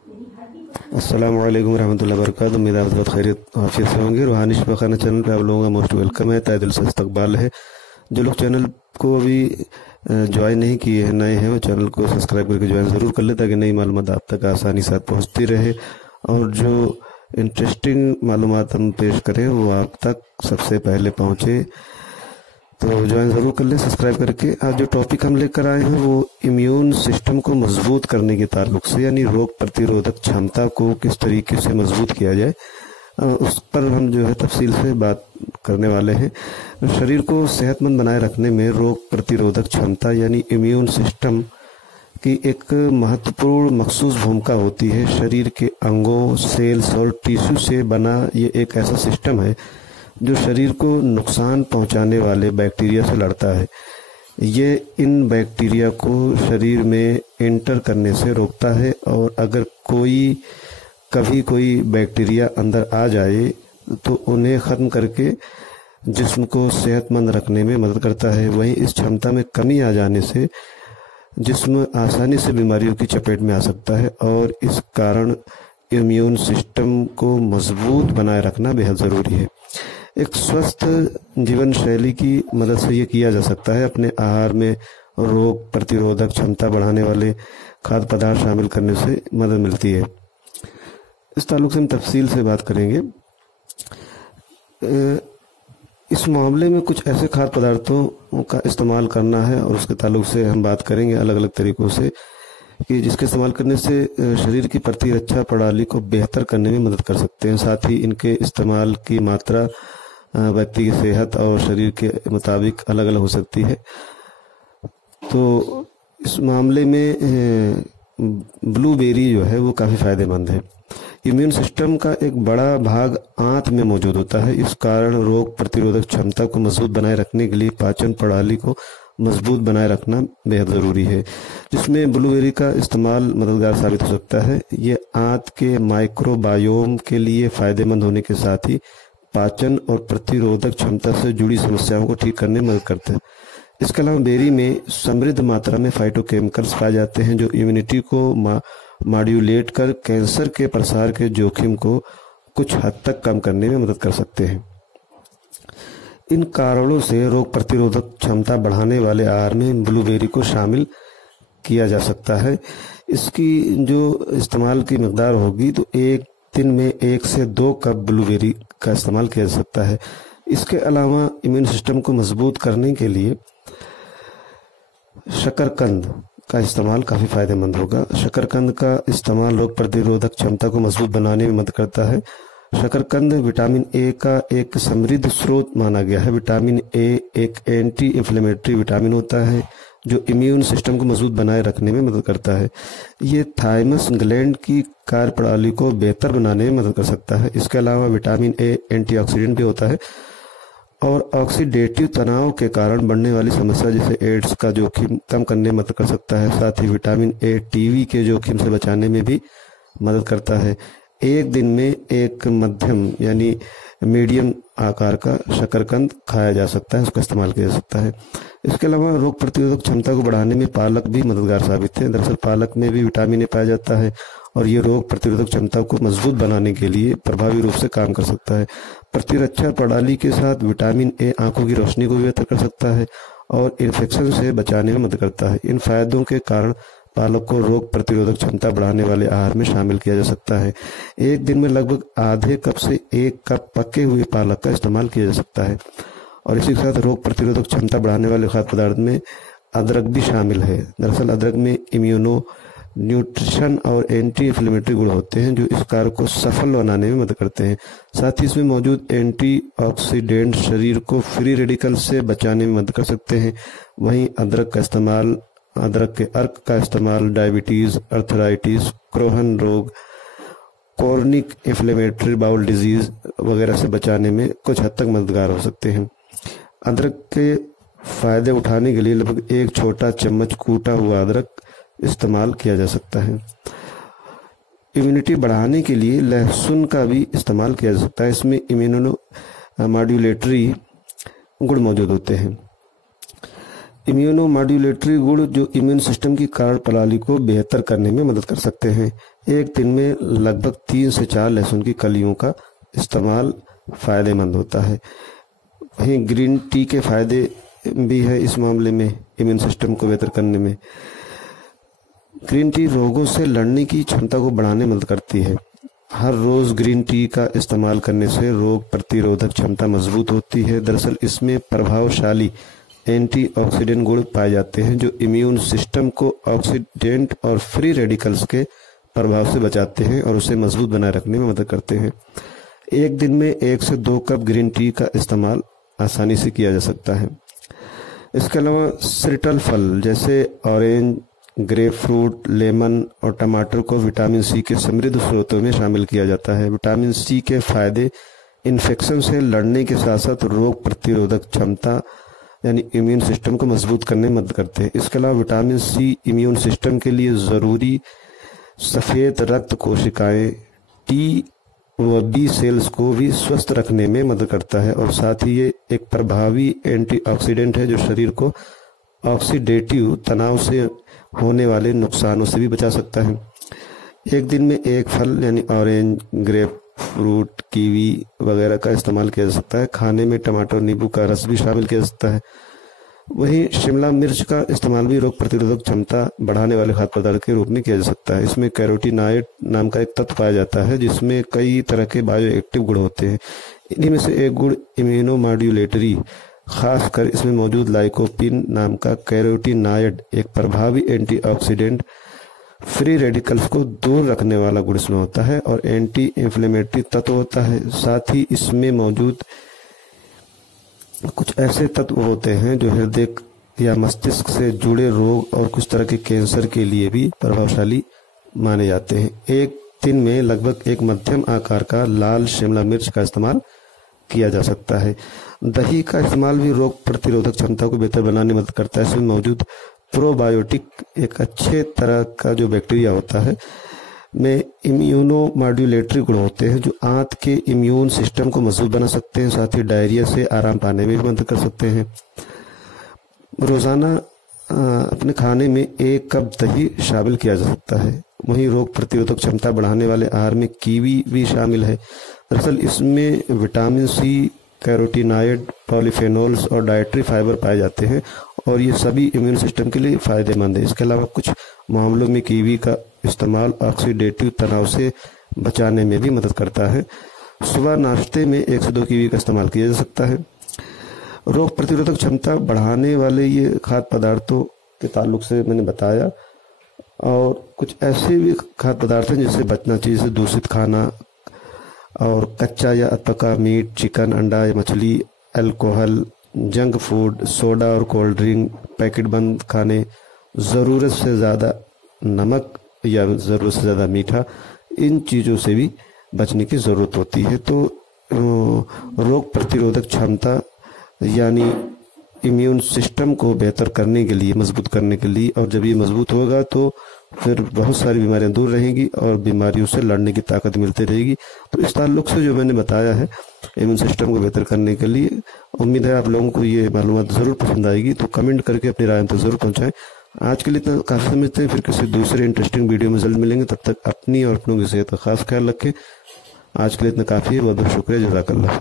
अस्सलामु अलैकुम रहमतुल्लाहि व बरकातहू। उम्मीद है आप बहुत खैरियत आफियत से होंगे। रूहानी शिफाखाना चैनल पे आप लोगों का मोस्ट वेलकम है, तहे दिल से इस्तकबाल है। जो लोग चैनल को अभी ज्वाइन नहीं किए हैं, नए हैं, वो चैनल को सब्सक्राइब करके ज्वाइन ज़रूर कर ले ताकि नई मालूमात आप तक आसानी से पहुँचती रहे और जो इंटरेस्टिंग मालूमात हम पेश करें वो आप तक सबसे पहले पहुँचे। तो ज्वाइन ज़रूर कर लें सब्सक्राइब करके। आज जो टॉपिक हम लेकर आए हैं वो इम्यून सिस्टम को मजबूत करने के ताल्लुक से, यानी रोग प्रतिरोधक क्षमता को किस तरीके से मजबूत किया जाए, उस पर हम जो है तफसील से बात करने वाले हैं। शरीर को सेहतमंद बनाए रखने में रोग प्रतिरोधक क्षमता यानी इम्यून सिस्टम की एक महत्वपूर्ण मखसूस भूमिका होती है। शरीर के अंगों, सेल्स और टिश्यू से बना ये एक ऐसा सिस्टम है जो शरीर को नुकसान पहुंचाने वाले बैक्टीरिया से लड़ता है। ये इन बैक्टीरिया को शरीर में एंटर करने से रोकता है और अगर कभी कोई बैक्टीरिया अंदर आ जाए तो उन्हें ख़त्म करके जिस्म को सेहतमंद रखने में मदद करता है। वहीं इस क्षमता में कमी आ जाने से जिस्म आसानी से बीमारियों की चपेट में आ सकता है और इस कारण इम्यून सिस्टम को मजबूत बनाए रखना बेहद ज़रूरी है। एक स्वस्थ जीवन शैली की मदद से ये किया जा सकता है। अपने आहार में रोग प्रतिरोधक क्षमता बढ़ाने वाले खाद्य पदार्थ शामिल करने से मदद मिलती है। इस ताल्लुक से हम तफसील से बात करेंगे। इस मामले में कुछ ऐसे खाद्य पदार्थों का इस्तेमाल करना है और उसके ताल्लुक से हम बात करेंगे अलग अलग तरीक़ों से कि जिसके इस्तेमाल करने से शरीर की प्रतिरक्षा प्रणाली को बेहतर करने में मदद कर सकते हैं। साथ ही इनके इस्तेमाल की मात्रा व्यक्ति की सेहत और शरीर के मुताबिक अलग अलग हो सकती है। तो इस मामले में ब्लूबेरी जो है वो काफ़ी फ़ायदेमंद है। इम्यून सिस्टम का एक बड़ा भाग आंत में मौजूद होता है। इस कारण रोग प्रतिरोधक क्षमता को मजबूत बनाए रखने के लिए पाचन प्रणाली को मजबूत बनाए रखना बेहद ज़रूरी है, जिसमें ब्लूबेरी का इस्तेमाल मददगार साबित हो सकता है। ये आंत के माइक्रोबायोम के लिए फ़ायदेमंद होने के साथ ही पाचन और प्रतिरोधक क्षमता से जुड़ी समस्याओं को ठीक करने में मदद करते हैं। इसके अलावा बेरी में समृद्ध मात्रा में फाइटोकेमिकल्स पाए जाते हैं जो इम्यूनिटी को मॉड्यूलेट कर कैंसर के प्रसार के जोखिम को कुछ हद तक कम करने में मदद कर सकते हैं। इन कारणों से रोग प्रतिरोधक क्षमता बढ़ाने वाले आहार में ब्लूबेरी को शामिल किया जा सकता है। इसकी जो इस्तेमाल की मकदार होगी तो एक दिन में 1 से 2 कप ब्लूबेरी का इस्तेमाल किया जा सकता है। इसके अलावा इम्यून सिस्टम को मजबूत करने के लिए शकरकंद का इस्तेमाल काफ़ी फ़ायदेमंद होगा। शकरकंद का इस्तेमाल रोग प्रतिरोधक क्षमता को मजबूत बनाने में मदद करता है। शकरकंद विटामिन ए का एक समृद्ध स्रोत माना गया है। विटामिन ए एक एंटी इन्फ्लेमेटरी विटामिन होता है जो इम्यून सिस्टम को मजबूत बनाए रखने में मदद करता है। ये थाइमस ग्लैंड की कार्यप्रणाली को बेहतर बनाने में मदद कर सकता है। इसके अलावा विटामिन ए एंटीऑक्सीडेंट भी होता है और ऑक्सीडेटिव तनाव के कारण बढ़ने वाली समस्या जैसे एड्स का जोखिम कम करने में मदद कर सकता है। साथ ही विटामिन ए टीबी के जोखिम से बचाने में भी मदद करता है। एक दिन में एक मध्यम यानी मीडियम आकार का शकरकंद खाया जा सकता है, उसका इस्तेमाल किया जा सकता है। इसके अलावा रोग प्रतिरोधक क्षमता को बढ़ाने में पालक भी मददगार साबित है। दरअसल पालक में भी विटामिन ए पाया जाता है और ये रोग प्रतिरोधक क्षमता को मजबूत बनाने के लिए प्रभावी रूप से काम कर सकता है। प्रतिरक्षा प्रणाली के साथ विटामिन ए आंखों की रोशनी को भी बेहतर कर सकता है और इन्फेक्शन से बचाने में मदद करता है। इन फायदों के कारण पालक को रोग प्रतिरोधक क्षमता बढ़ाने वाले आहार में शामिल किया जा सकता है। एक दिन में लगभग आधे कप से 1 कप पके हुए पालक का इस्तेमाल किया जा सकता है। और इसी के साथ रोग प्रतिरोधक क्षमता बढ़ाने वाले खाद्य पदार्थ में अदरक भी शामिल है। दरअसल अदरक में इम्यूनो न्यूट्रिशन और एंटी इन्फ्लेमेटरी गुण होते हैं जो इस कार्य को सफल बनाने में मदद करते हैं। साथ ही इसमें मौजूद एंटीऑक्सीडेंट शरीर को फ्री रेडिकल से बचाने में मदद कर सकते हैं। वहीं अदरक के अर्क का इस्तेमाल डायबिटीज़, अर्थराइटिस, क्रोहन रोग, कॉर्निक इन्फ्लेमेटरी बाउल डिजीज वगैरह से बचाने में कुछ हद तक मददगार हो सकते हैं। अदरक के फायदे उठाने के लिए लगभग 1 छोटा चम्मच कूटा हुआ अदरक इस्तेमाल किया जा सकता है। इम्यूनिटी बढ़ाने के लिए लहसुन का भी इस्तेमाल किया जा सकता है। इसमें इम्यूनो मॉड्यूलेटरी गुण मौजूद होते हैं। इम्यूनो मॉड्यूलेटरी गुण जो इम्यून सिस्टम की कार्यप्रणाली को बेहतर करने में मदद कर सकते हैं। एक दिन में लगभग 3 से 4 लहसुन की कलियों का इस्तेमाल फ़ायदेमंद होता है। वहीं ग्रीन टी के फ़ायदे भी है इस मामले में, इम्यून सिस्टम को बेहतर करने में। ग्रीन टी रोगों से लड़ने की क्षमता को बढ़ाने में मदद करती है। हर रोज़ ग्रीन टी का इस्तेमाल करने से रोग प्रतिरोधक क्षमता मजबूत होती है। दरअसल इसमें प्रभावशाली एंटीऑक्सीडेंट गुण पाए जाते हैं जो इम्यून सिस्टम को ऑक्सीडेंट और फ्री रेडिकल्स के प्रभाव से बचाते हैं और उसे मजबूत बनाए रखने में मदद करते हैं। एक दिन में 1 से 2 कप ग्रीन टी का इस्तेमाल आसानी से किया जा सकता है। इसके अलावा शीतल फल जैसे ऑरेंज, ग्रेपफ्रूट, लेमन और टमाटर को विटामिन सी के समृद्ध स्रोतों में शामिल किया जाता है। विटामिन सी के फायदे इन्फेक्शन से लड़ने के साथ साथ रोग प्रतिरोधक क्षमता यानी इम्यून सिस्टम को मजबूत करने में मदद करते हैं। इसके अलावा विटामिन सी इम्यून सिस्टम के लिए ज़रूरी सफ़ेद रक्त कोशिकाएं टी व बी सेल्स को भी स्वस्थ रखने में मदद करता है और साथ ही ये एक प्रभावी एंटीऑक्सीडेंट है जो शरीर को ऑक्सीडेटिव तनाव से होने वाले नुकसानों से भी बचा सकता है। एक दिन में 1 फल यानी ऑरेंज, ग्रेप फ्रूट, कीवी वगैरह का इस्तेमाल किया जा सकता है। खाने में टमाटर और नींबू का रस भी शामिल किया जा सकता है। वहीं शिमला मिर्च का इस्तेमाल भी रोग प्रतिरोधक क्षमता बढ़ाने वाले खाद्य पदार्थ के रूप में किया जा सकता है। इसमें कैरोटीनॉइड नाम का एक तत्व पाया जाता है जिसमें कई तरह के बायो एक्टिव गुण होते हैं। इन्हीं में से एक गुण इम्यूनोमॉड्यूलेटरी, खासकर इसमें मौजूद लाइकोपिन नाम का कैरोटीनॉइड एक प्रभावी एंटीऑक्सीडेंट फ्री रेडिकल्स को दूर रखने वाला गुण इसमें होता है और एंटी इंफ्लेमेटरी तत्व होता है। साथ ही इसमें मौजूद कुछ ऐसे तत्व होते हैं जो हृदय या मस्तिष्क से जुड़े रोग और कुछ तरह के कैंसर के लिए भी प्रभावशाली माने जाते हैं। एक दिन में लगभग एक मध्यम आकार का लाल शिमला मिर्च का इस्तेमाल किया जा सकता है। दही का इस्तेमाल भी रोग प्रतिरोधक क्षमता को बेहतर बनाने में मदद करता है। इसमें मौजूद प्रोबायोटिक एक अच्छे तरह का जो बैक्टीरिया होता है में इम्यूनोमॉड्यूलेटरी गुण होते हैं जो आंत के इम्यून सिस्टम को मजबूत बना सकते हैं। साथ ही डायरिया से आराम पाने में भी मदद कर सकते हैं। रोजाना अपने खाने में 1 कप दही शामिल किया जा सकता है। वहीं रोग प्रतिरोधक क्षमता बढ़ाने वाले आहार में कीवी भी शामिल है। दरअसल इसमें विटामिन सी, कैरोटीनॉइड, पॉलीफेनोल्स और डाइटरी फाइबर पाए जाते हैं और ये सभी इम्यून सिस्टम के लिए फायदेमंद है। इसके अलावा कुछ मामलों में कीवी का इस्तेमाल ऑक्सीडेटिव तनाव से बचाने में भी मदद करता है। सुबह नाश्ते में 1 से 2 कीवी का इस्तेमाल किया जा सकता है। रोग प्रतिरोधक क्षमता बढ़ाने वाले ये खाद्य पदार्थों के ताल्लुक से मैंने बताया और कुछ ऐसे भी खाद्य पदार्थ हैं जिससे बचना चाहिए, जैसे दूषित खाना और कच्चा या पका मीट, चिकन, अंडा या मछली, अल्कोहल, जंक फूड, सोडा और कोल्ड ड्रिंक, पैकेट बंद खाने, ज़रूरत से ज़्यादा नमक या ज़रूरत से ज़्यादा मीठा, इन चीज़ों से भी बचने की ज़रूरत होती है। तो रोग प्रतिरोधक क्षमता यानी इम्यून सिस्टम को बेहतर करने के लिए, मजबूत करने के लिए, और जब ये मजबूत होगा तो फिर बहुत सारी बीमारियां दूर रहेंगी और बीमारियों से लड़ने की ताकत मिलती रहेगी। तो इस ताल्लुक से जो मैंने बताया है इम्यून सिस्टम को बेहतर करने के लिए, उम्मीद है आप लोगों को ये मालूमात ज़रूर पसंद आएगी। तो कमेंट करके अपनी राय तक ज़रूर पहुँचाएँ। आज के लिए इतना काफ़ी समझते हैं, फिर किसी दूसरे इंटरेस्टिंग वीडियो में जल्द मिलेंगे। तब तक अपनी और अपनों की सेहत का खास ख्याल रखें। आज के लिए इतना काफ़ी है। बहुत बहुत शुक्रिया। जज़ाकल्लाह।